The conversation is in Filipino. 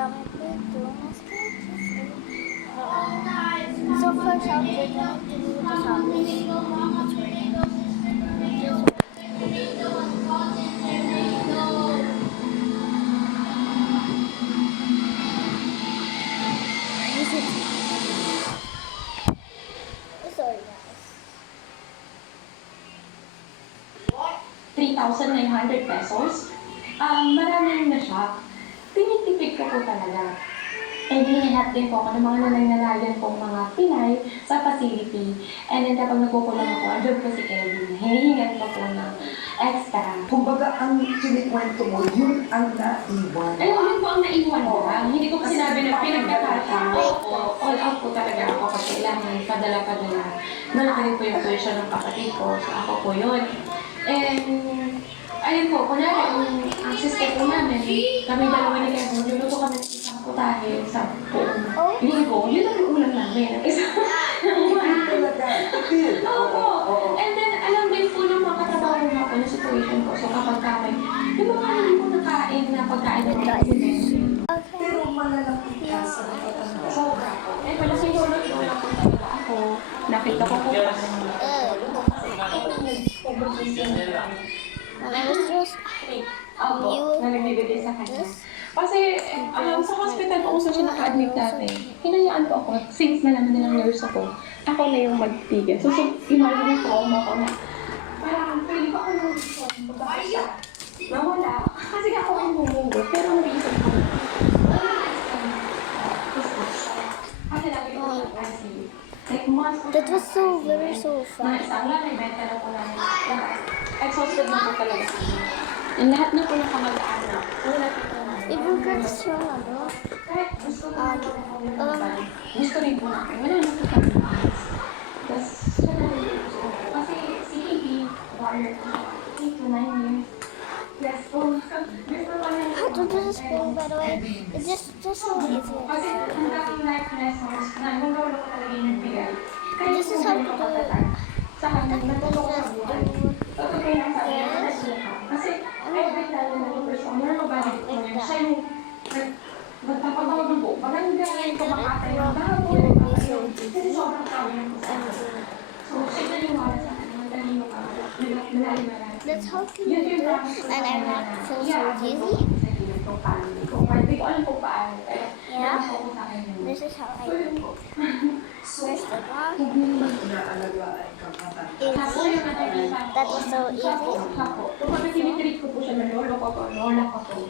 Kami dito, mas so first out, we're gonna do the songs. Sorry guys. 3,900 pesos. Maraming na siya. Tinitipid ko po talaga. And hinahanap din po ako ng mga nanay-nalayan pong mga Pinay sa facility. And then kapag nagkukulang ako, andun po si Kelly. Hinihingan ko po ng extra. Kumbaga, ang kinikwento mo, yun ang naiwan. Ayun, yun po ang naiwan ko lang. Hindi ko po sinabi na pinagkakata. All out po talaga ako kasi kailangan padala-padala. Malaki po yung tuition ng kapatid ko. So ako po yun. And ayun po, kunwari, ang sister ko namin, kami dalawa ni Kevin, luluto kami ng isang putahe sa buong linggo. Yun ang ulam namin. Isang Talaga, tipid. Opo. And then, alam din po ng mga katrabaho na ako na situation ko. So kapag kami, yung mga hindi ko nakain na pagkain ng mga Pero malalaki ka sa sobra po. Eh, wala sa lolo po talaga ako. Nakita ko po And I was just Opo, na nagbibigay sa kanya. Kasi sa hospital po kung saan siya naka-admit dati, hinayaan po ako, since nalaman nilang nurse ako na yung magtigil. So imagine yung trauma ko na parang pwede ba ako nang magpapasa? Nawala. Kasi ako yung bumugot, pero naisip ko. Kasi lagi ko yung ICU. Like months. that was so Mga fun. isang lang, ibenta na po namin lahat. Exhausted na po talaga kami. And lahat na po ng kamag-anak, wala po po namin. Even Curtis yung ano, Kahit gusto ko na po kami naman. Gusto rin po namin. Wala na po kami. Tapos, siya na rin po. Kasi si Iggy, warrior ko siya. 8 to 9 years. Yes po. Gusto ko na how to do this thing, by the way. It's just so easy. Kasi ang daming life lessons na nung lolo ko talaga yung nagbigay. Kahit This is how to do it. Sa kanya, natuto ko sa buhay. Tutugay lang sa kanya na siya. Kasi every time na nag-first ko, meron mabalik ko yun. Siya yung nagtapagawa ng buo. Barangay, kumakatay ng baboy. Kasi sobrang kawin ko sa akin. So, siya naniwala sa akin. Matalino ka. Malalim-malalim. That's how to do it. And I'm not so dizzy. Hindi ko alam kung paano. Yeah. This is how I do it. Where's the dog? inaalagaan ka That was so easy. Kapag tinitreat ko po siya na lolo ko po, lola ko po.